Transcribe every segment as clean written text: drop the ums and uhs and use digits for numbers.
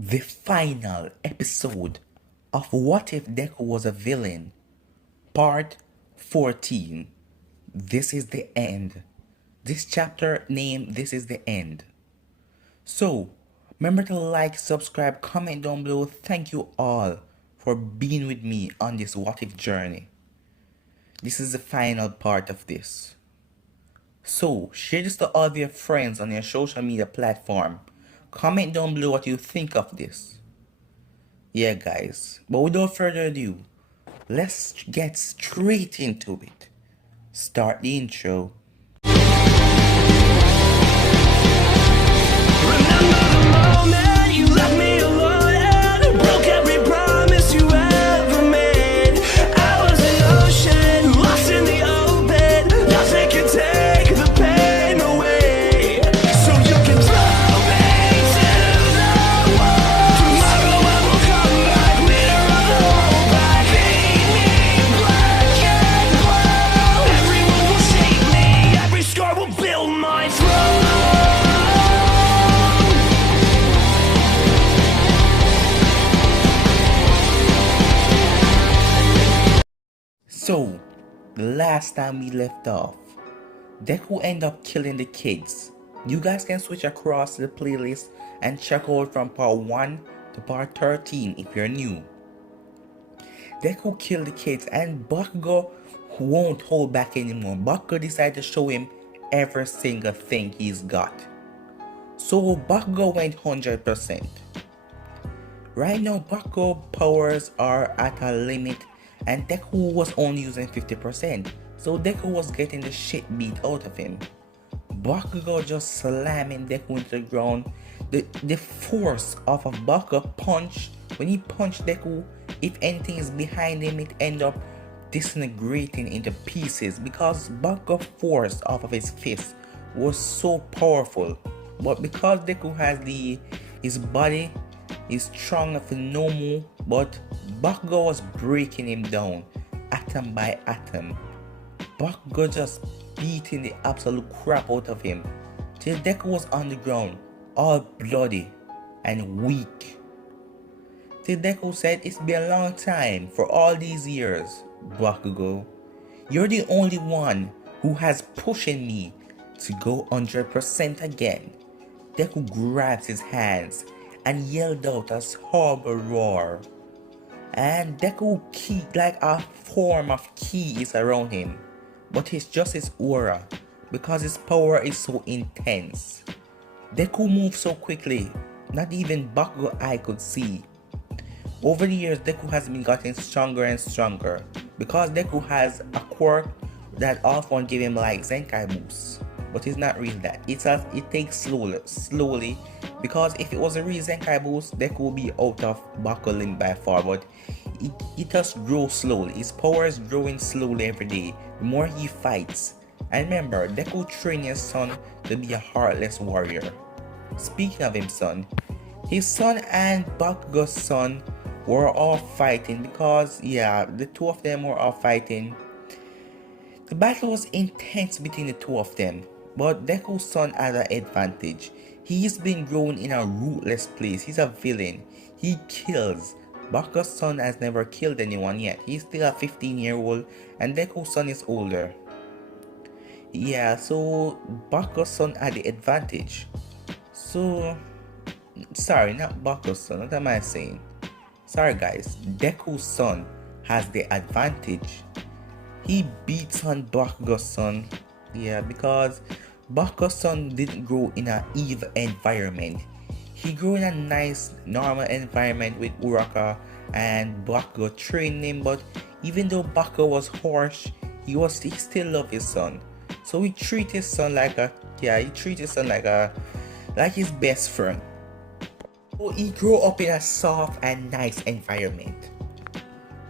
The final episode of What If Deku Was a Villain, Part 14. This is the end. This chapter named This is the End. So, remember to like, subscribe, comment down below. Thank you all for being with me on this What If journey. This is the final part of this. So, share this to all your friends on your social media platform. Comment down below what you think of this. Yeah, guys, but without further ado, let's get straight into it. Start the intro. Remember the moment you left me alone and broke every promise you ever made. I was an ocean, lost in the open. Nothing can take the pain away. So you can throw me to the wall. Tomorrow I will come back, leader of the whole pack. Paint me black and blue. Everyone will shake me, every scar will build my throne. So, the last time we left off, Deku ended up killing the kids. You guys can switch across the playlist and check out from part 1 to part 13 if you're new. Deku killed the kids and Bakugo won't hold back anymore. Bakugo decided to show him every single thing he's got. So Bakugo went 100%. Right now Bakugo powers are at a limit and Deku was only using 50%. So Deku was getting the shit beat out of him. Bakugo just slamming Deku into the ground. The force of a Bakugo punch, when he punched Deku, if anything is behind him, it end up disintegrating into pieces because Bakugo force off of his fist was so powerful. But because Deku has his body is strong enough to no more, but Bakugo was breaking him down atom by atom. Bakugo just beating the absolute crap out of him till Deku was on the ground, all bloody and weak. Till Deku said, "It's been a long time, for all these years, Bakugo. You're the only one who has pushing me to go 100% again." Deku grabs his hands and yelled out a horrible roar. And Deku ki, like a form of ki, is around him, but it's just his aura because his power is so intense. Deku moves so quickly, not even Bakugo eye could see. Over the years, Deku has been getting stronger and stronger because Deku has a quirk that often give him like Zenkai boosts, but it's not real that. It takes slowly, because if it was a real Zenkai boost, Deku would be out of Bakugo limit by far, but it just grows slowly. His power is growing slowly every day, the more he fights. And remember, Deku trained his son to be a heartless warrior. Speaking of his son and Bakugo's son were all fighting because, yeah, the two of them were all fighting. The battle was intense between the two of them, but Deku's son had an advantage. He's been grown in a ruthless place. He's a villain. He kills. Bakugo's son has never killed anyone yet. He's still a 15-year-old and Deku's son is older. Yeah, so Bakugo's son had the advantage. So, sorry, not Bakugo's son. What am I saying? Sorry guys, Deku's son has the advantage. He beats on Bakugo's son. Yeah, because Bakugo's son didn't grow in an evil environment. He grew in a nice, normal environment with Uraka and Bakugo trained him, but even though Bakugo was harsh, he still loved his son. So he treated his son like his best friend. So he grew up in a soft and nice environment.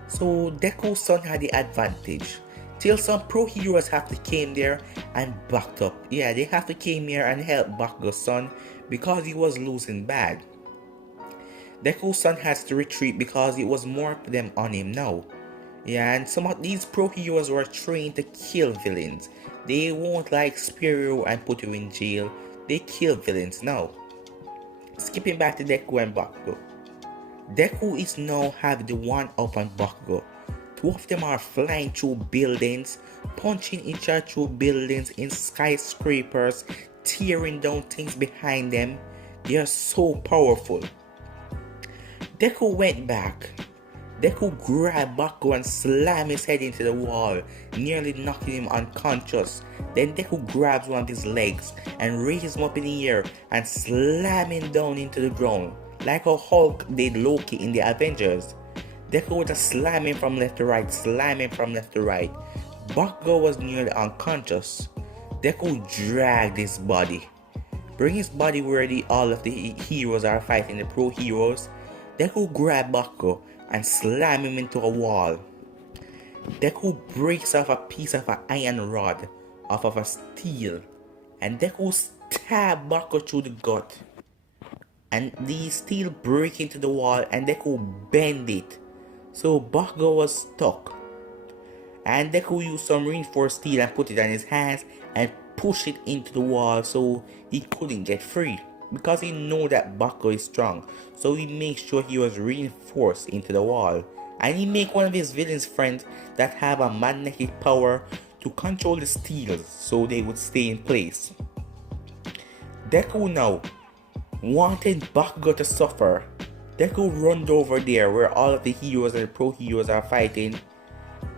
So Deku's son had the advantage. Till some pro heroes have to came there and backed up. Yeah, they have to came here and help Bakugo's son because he was losing bad. Deku's son has to retreat because it was more of them on him now. Yeah, and some of these pro heroes were trained to kill villains. They won't like spare you and put you in jail. They kill villains now. skipping back to Deku and Bakugo. Deku is now having the one up on Bakugo. Two of them are flying through buildings, punching each other through buildings in skyscrapers, tearing down things behind them. They are so powerful. Deku went back. Deku grabbed Bakugo and slammed his head into the wall, nearly knocking him unconscious. Then Deku grabs one of his legs and raises him up in the air and slams him down into the ground, like how Hulk did Loki in the Avengers. Deku was just slamming from left to right, slamming from left to right. Bakugo was nearly unconscious. Deku dragged his body. Bring his body where all of the heroes are fighting, the pro heroes. Deku grabbed Bakugo and slam him into a wall. Deku breaks off a piece of an iron rod off of a steel, and Deku stabs Bakugo through the gut. And the steel breaks into the wall and Deku bend it, so Bakugo was stuck. And Deku used some reinforced steel and put it on his hands and push it into the wall so he couldn't get free. Because he knew that Bakugo is strong, so he makes sure he was reinforced into the wall. And he make one of his villains friends that have a magnetic power to control the steels so they would stay in place. Deku now wanted Bakugo to suffer. Deku runs over there where all of the heroes and the pro heroes are fighting.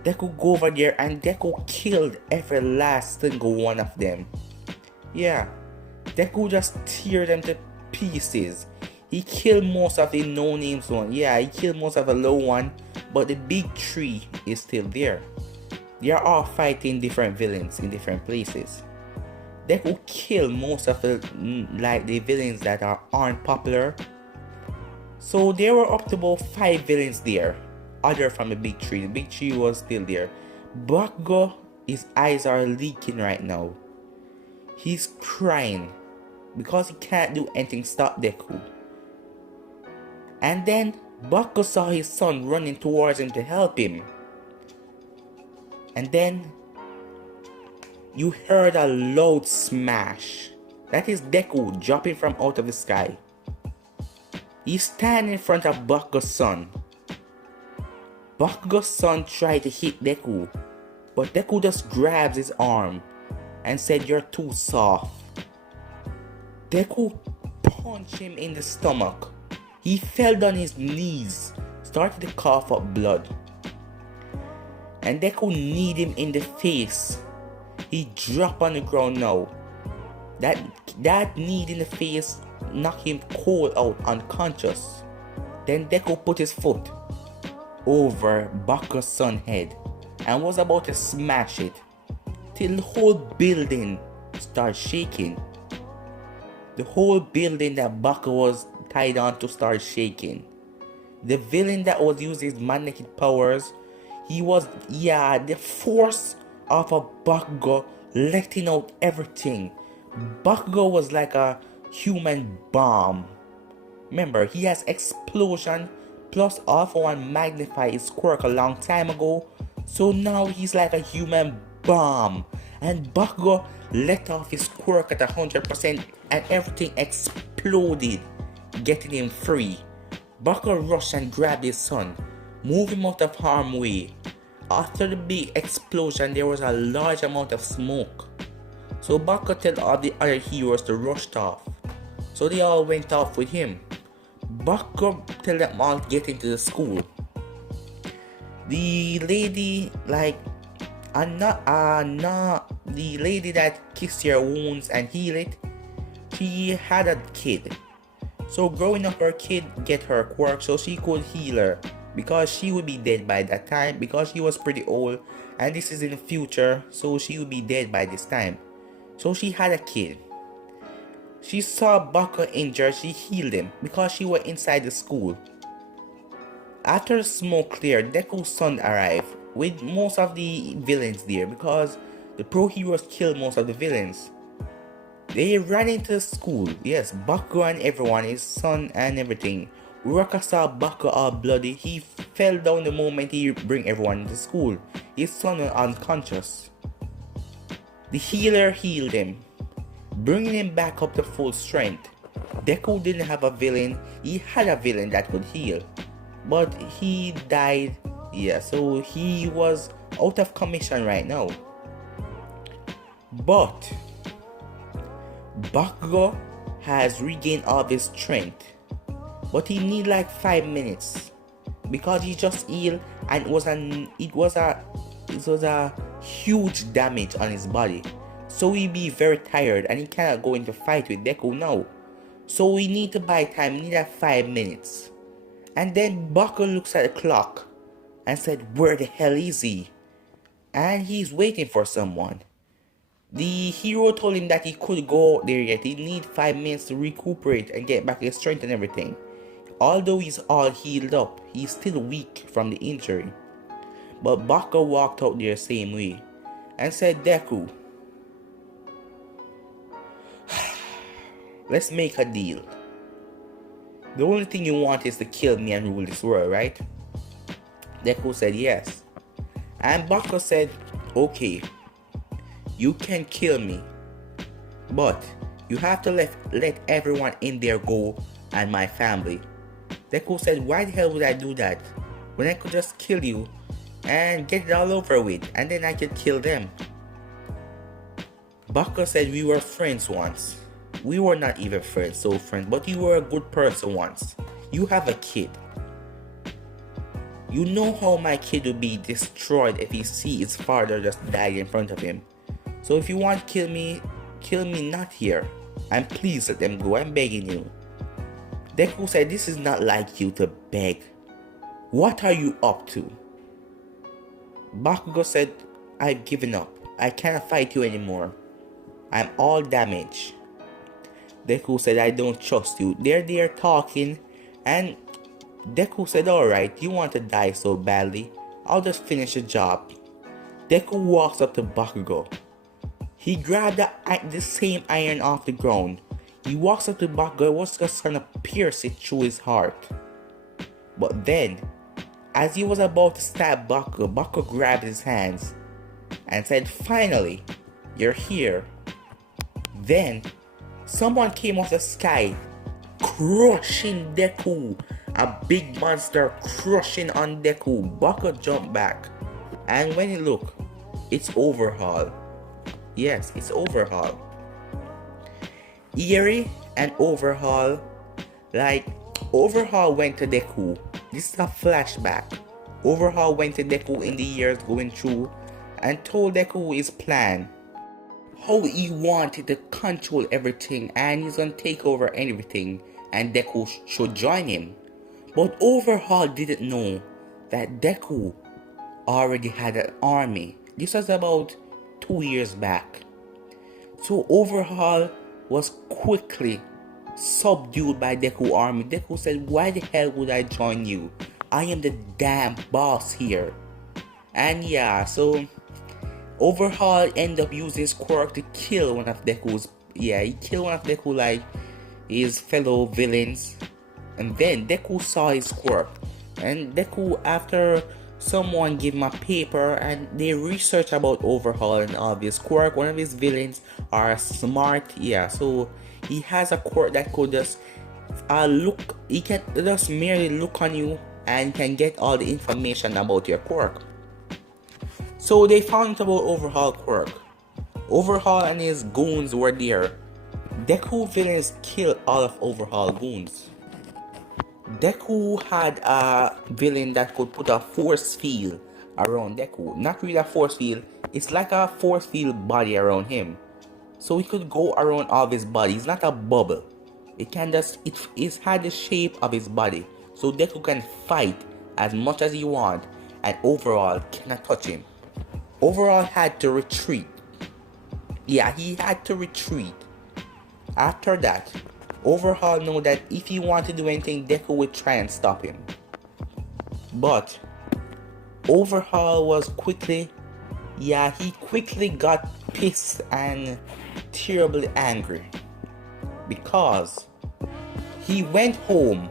Deku go over there and Deku killed every last single one of them. Yeah. Deku just tear them to pieces. He killed most of the no-names one. Yeah, he killed most of the low one, but the big three is still there. They are all fighting different villains in different places. Deku killed most of the villains that aren't popular. So there were up to about 5 villains there, other from the big three. The big three was still there. Bakugo, his eyes are leaking right now. He's crying because he can't do anything to stop Deku. And then Bakugo saw his son running towards him to help him. And then you heard a loud smash. That is Deku dropping from out of the sky. He's standing in front of Bakugo's son. Bakugo's son tried to hit Deku, but Deku just grabs his arm and said, "You're too soft." Deku punched him in the stomach. He fell on his knees, started to cough up blood. And Deku kneed him in the face. He dropped on the ground now. That knee in the face knocked him cold out, unconscious. Then Deku put his foot over Bakugo's son's head and was about to smash it, till the whole building started shaking. The whole building that Bakugo was tied on to started shaking. The villain that was using his magnetic powers, the force of a Bakugo letting out everything. Bakugo was like a human bomb. Remember, he has explosion plus Alpha 1 magnified his quirk a long time ago. So now he's like a human bomb. And Bakugo let off his quirk at 100% and everything exploded, getting him free. Bakugo rushed and grabbed his son, moved him out of harm's way. After the big explosion, there was a large amount of smoke. So Bakugo told all the other heroes to rush off. So they all went off with him. Bakugo told them all to get into the school. The lady, the lady that kissed your wounds and heal it, she had a kid. So growing up, her kid get her quirk so she could heal her, because she would be dead by that time, because she was pretty old and this is in the future, so she would be dead by this time. So she had a kid. She saw Bakugo injured, she healed him because she was inside the school. After the smoke cleared, Deku's son arrived with most of the villains there because the pro heroes killed most of the villains. They ran into the school. Yes, Bakugo and everyone, his son and everything. Uraka saw Bakugo all bloody. He fell down the moment he bring everyone into school. His son was unconscious. The healer healed him, bringing him back up to full strength. Deku didn't have a villain. He had a villain that could heal, but he died. Yeah, so he was out of commission right now. But Bakugo has regained all of his strength, but he need like 5 minutes because he just healed, and it was a huge damage on his body. So he be very tired and he cannot go into fight with Deku now. So we need to buy time. We need that 5 minutes. And then Bakugo looks at the clock and said, "Where the hell is he?" And he's waiting for someone. The hero told him that he couldn't go out there yet. He need 5 minutes to recuperate and get back his strength and everything. Although he's all healed up, he's still weak from the injury. But Bakugo walked out there the same way and said, "Deku, let's make a deal. The only thing you want is to kill me and rule this world, right?" Deku said yes. And Bakugo said, "Okay, you can kill me, but you have to let everyone in there go and my family." Deku said, "Why the hell would I do that when I could just kill you and get it all over with, and then I could kill them?" Bakugo said, "We were friends once." "We were not even friends, but you were a good person once. You have a kid. You know how my kid would be destroyed if he sees his father just die in front of him. So if you want to kill me not here. And please let them go, I'm begging you." Deku said, "This is not like you to beg. What are you up to?" Bakugo said, "I've given up. I cannot fight you anymore. I'm all damaged." Deku said, "I don't trust you." They're there talking, and Deku said, "Alright, you want to die so badly. I'll just finish the job." Deku walks up to Bakugo. He grabbed the same iron off the ground. He walks up to Bakugo and was just gonna pierce it through his heart. But then, as he was about to stab Bakugo, Bakugo grabbed his hands and said, "Finally, you're here." Then, someone came off the sky, crushing Deku. A big monster crushing on Deku. Bakugo jumped back, and when he looked, it's Overhaul. Yes, it's Overhaul. Eerie and Overhaul, like Overhaul went to Deku. This is a flashback. Overhaul went to Deku in the years going through and told Deku his plan. How he wanted to control everything and he's gonna take over everything and Deku should join him. But Overhaul didn't know that Deku already had an army. This was about 2 years back. So Overhaul was quickly subdued by Deku army. Deku said, "Why the hell would I join you? I am the damn boss here." And yeah, so Overhaul ended up using his quirk to kill one of Deku's. Yeah, he killed one of Deku, like his fellow villains. And then Deku saw his quirk. And Deku, after someone gave him a paper and they researched about Overhaul and all of his quirk, one of his villains are smart. Yeah, so he has a quirk that could just look. He can just merely look on you and can get all the information about your quirk. So they found out about Overhaul quirk. Overhaul and his goons were there. Deku villains killed all of Overhaul goons. Deku had a villain that could put a force field around Deku. Not really a force field, it's like a force field body around him. So he could go around all of his body. It's not a bubble. It had the shape of his body. So Deku can fight as much as he wants and Overhaul cannot touch him. Overhaul had to retreat. Yeah, he had to retreat. After that, Overhaul knew that if he wanted to do anything, Deku would try and stop him. But Overhaul was quickly got pissed and terribly angry because he went home,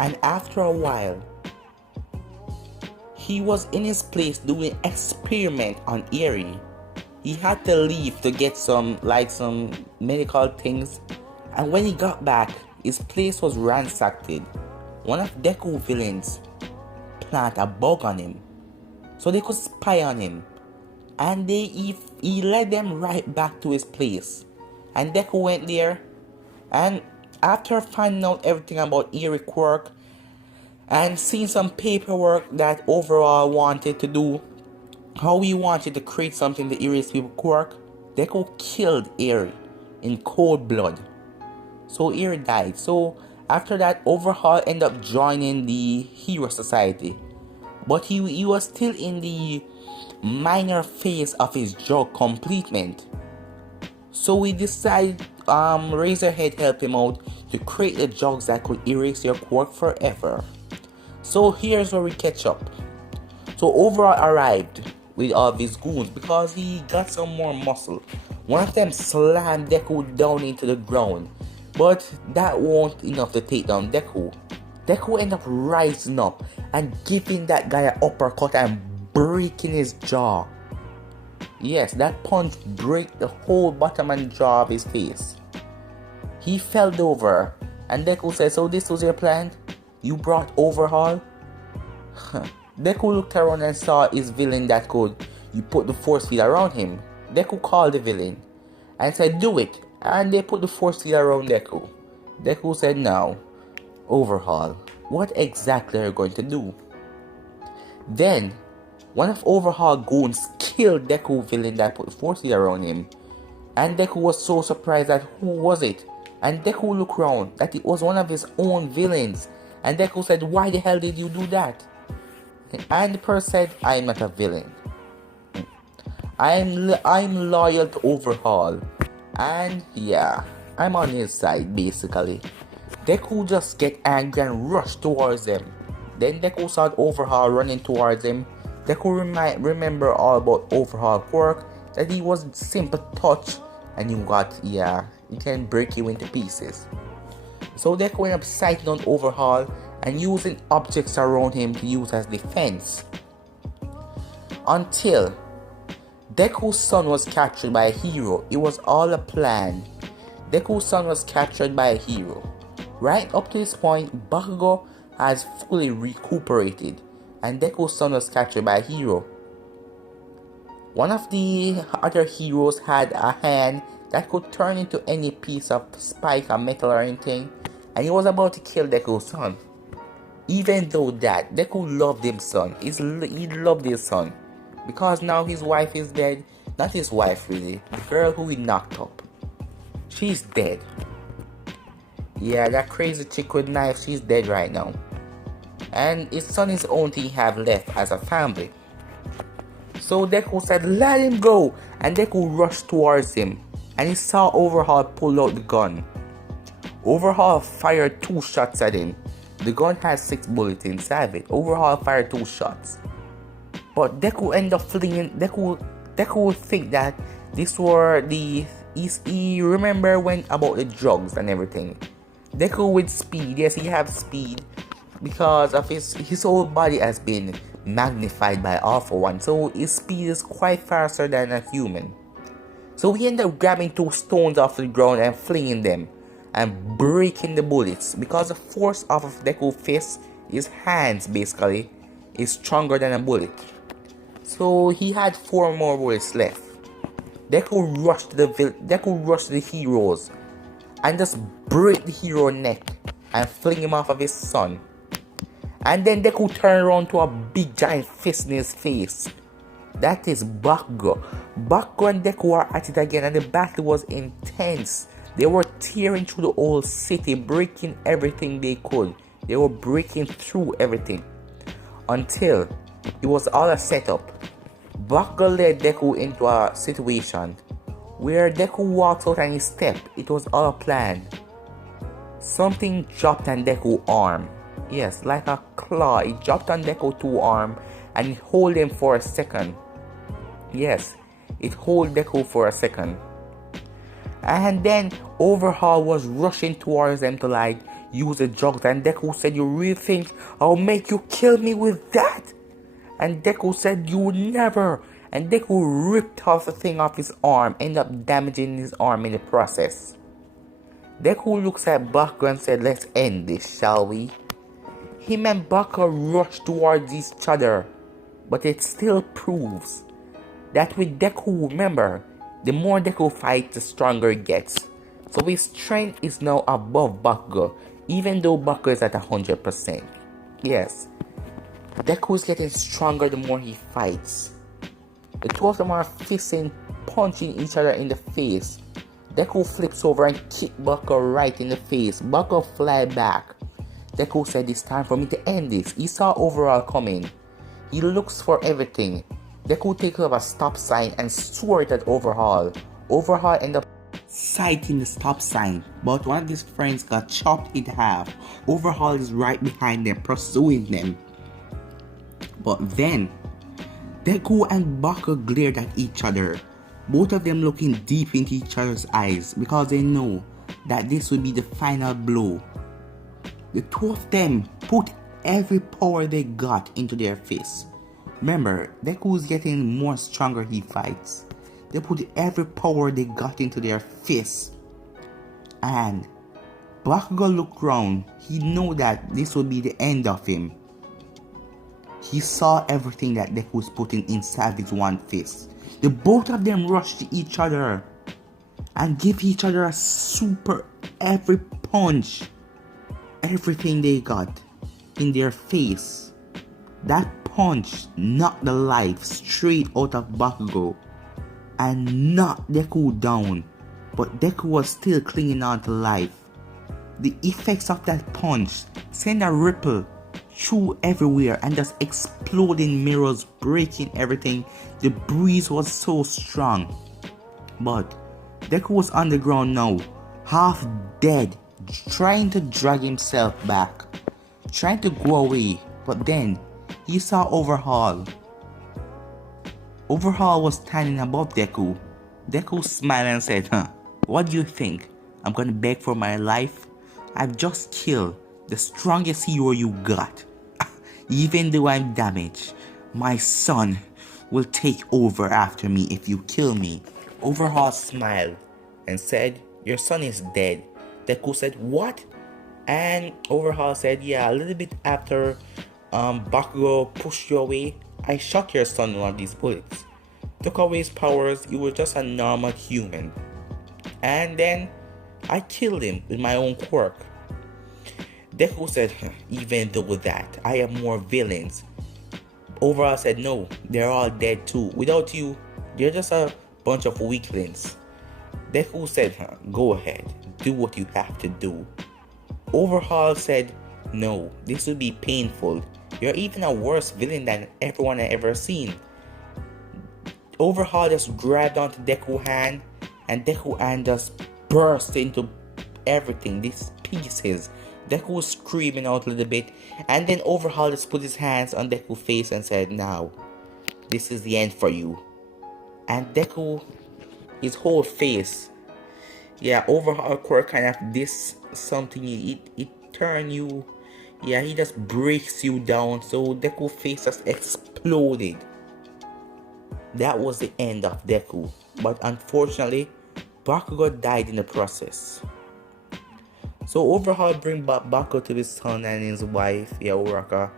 and after a while he was in his place doing experiment on Eri. He had to leave to get some medical things, And when he got back, his place was ransacked. One of Deku villains plant a bug on him so they could spy on him, and he led them right back to his place. And Deku went there, and after finding out everything about Eerie quirk and seeing some paperwork that Overhaul wanted to do, how he wanted to create something to erase people's quirk, Deku killed Eerie in cold blood. So Eerie died. So after that, Overhaul ended up joining the Hero Society, but he was still in the minor phase of his drug completement. So we decided Razorhead helped him out to create the drugs that could erase your quirk forever. So here's where we catch up. So Overhaul arrived with all of his goons because he got some more muscle. One of them slammed Deku down into the ground, but that wasn't enough to take down Deku. Deku ended up rising up and giving that guy an uppercut and breaking his jaw. Yes, that punch broke the whole bottom and jaw of his face. He fell over, and Deku said, "So this was your plan? You brought Overhaul?" Deku looked around and saw his villain that could you put the force field around him. Deku called the villain and said, "Do it," and they put the force field around Deku. Deku said, "Now, Overhaul, what exactly are you going to do?" Then, one of Overhaul goons killed Deku villain that put the force field around him. And Deku was so surprised that who was it? And Deku looked around that it was one of his own villains. And Deku said, "Why the hell did you do that?" And the person said, "I'm not a villain. I'm loyal to Overhaul. And yeah, I'm on his side basically." Deku just get angry and rush towards them. Then Deku saw Overhaul running towards him. Deku remember all about Overhaul quirk, that he was simple touch and you can break you into pieces. So Deku ended up sighting on Overhaul and using objects around him to use as defense. Until Deku's son was captured by a hero. It was all a plan. Deku's son was captured by a hero. Right up to this point, Bakugo has fully recuperated, and Deku's son was captured by a hero. One of the other heroes had a hand that could turn into any piece of spike or metal or anything, and he was about to kill Deku's son. Even though that, Deku loved his son. He loved his son. Because now his wife is dead. Not his wife really. The girl who he knocked up. She's dead. Yeah, that crazy chick with knife, she's dead right now. And his son is the only thing he have left as a family. So Deku said, "Let him go!" And Deku rushed towards him. And he saw Overhaul pull out the gun. Overhaul fired 2 shots at him. The gun has 6 bullets inside of it. Overhaul fired 2 shots. But Deku ended up fleeing. Deku would think that this were the... He remember when about the drugs and everything. Deku with speed. Yes, he have speed. Because of his whole body has been magnified by Alpha One. So his speed is quite faster than a human. So he ended up grabbing 2 stones off the ground and flinging them. And breaking the bullets. Because the force of Deku's fist, his hands basically, is stronger than a bullet. So he had 4 more bullets left. Deku rushed to the heroes and just break the hero neck and fling him off of his son. And then Deku turned around to a big giant fist in his face. That is Bakugo. Bakugo and Deku were at it again, and the battle was intense. They were tearing through the whole city, breaking everything they could. They were breaking through everything. Until it was all a setup. Bakugo led Deku into a situation where Deku walked out and he stepped. It was all planned. Something dropped on Deku's arm. Yes, like a claw. It dropped on Deku's 2 arms and it held him for a second. Yes, it held Deku for a second. And then Overhaul was rushing towards them to use the drugs, and Deku said, "You really think I'll make you kill me with that?" And Deku said, "You would never." And Deku ripped off the thing off his arm, ended up damaging his arm in the process. Deku looks at Bakugo and said, let's end this, shall we? Him and Bakugo rush towards each other, but it still proves that with Deku, remember, the more Deku fights, the stronger he gets. So his strength is now above Bakugo, even though Bakugo is at 100%. Yes, Deku is getting stronger the more he fights. The two of them are fisting, punching each other in the face. Deku flips over and kicks Bakugo right in the face. Bakugo fly back. Deku said it's time for me to end this. He saw Overhaul coming. He looks for everything. Deku takes up a stop sign and swore it at Overhaul. Overhaul ends up sighting the stop sign, but one of his friends got chopped in half. Overhaul is right behind them, pursuing them. But then, Deku and Bakugo glared at each other, both of them looking deep into each other's eyes because they know that this would be the final blow. The two of them put every power they got into their fists. Remember, Deku is getting more stronger he fights. They put every power they got into their fists. And Bakugo looked around. He knew that this would be the end of him. He saw everything that Deku was putting inside his one fist. The both of them rushed to each other and give each other a super every punch. Everything they got in their face. That punch knocked the life straight out of Bakugo and knocked Deku down, but Deku was still clinging on to life. The effects of that punch sent a ripple through everywhere and just exploding mirrors, breaking everything. The breeze was so strong, but Deku was on the ground now, half dead, trying to drag himself back, trying to go away, but then he saw Overhaul. Overhaul was standing above Deku. Deku smiled and said, what do you think? I'm gonna beg for my life? I've just killed the strongest hero you got. Even though I'm damaged, my son will take over after me if you kill me. Overhaul smiled and said, your son is dead. Deku said, what? And Overhaul said, yeah, a little bit after Bakugo pushed you away, I shot your son with one of these bullets. Took away his powers, he was just a normal human. And then I killed him with my own quirk. Deku said, even though with that, I have more villains. Overhaul said, no, they're all dead too. Without you, they're just a bunch of weaklings. Deku said, go ahead, do what you have to do. Overhaul said, no, this will be painful. You're even a worse villain than everyone I ever seen. Overhaul just grabbed onto Deku's hand, and Deku's hand just burst into everything, these pieces. Deku was screaming out a little bit, and then Overhaul just put his hands on Deku's face and said, now, this is the end for you. And Deku, his whole face, yeah, Overhaul quirk kind of this something, it turn you, yeah, he just breaks you down, so Deku's face just exploded. That was the end of Deku, but unfortunately, Bakugo died in the process. So Overhaul bring back Bakugo to his son and his wife, Uraka,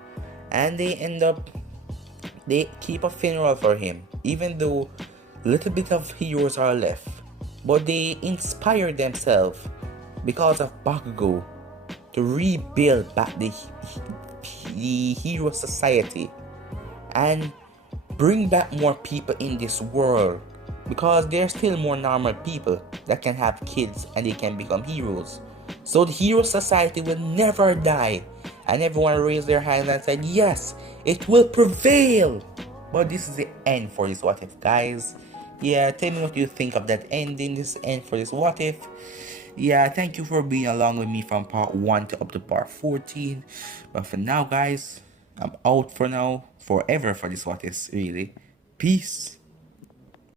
and they keep a funeral for him, even though little bit of heroes are left, but they inspire themselves because of Bakugo to rebuild back the hero society and bring back more people in this world, because there's still more normal people that can have kids and they can become heroes. So the hero society will never die, and everyone raised their hands and said, yes, it will prevail. But this is the end for this What If, guys. Yeah, tell me what you think of that ending, this end for this What If. Yeah, thank you for being along with me from part 1 to up to part 14. But for now, guys, I'm out for now, forever for this What If, really. Peace.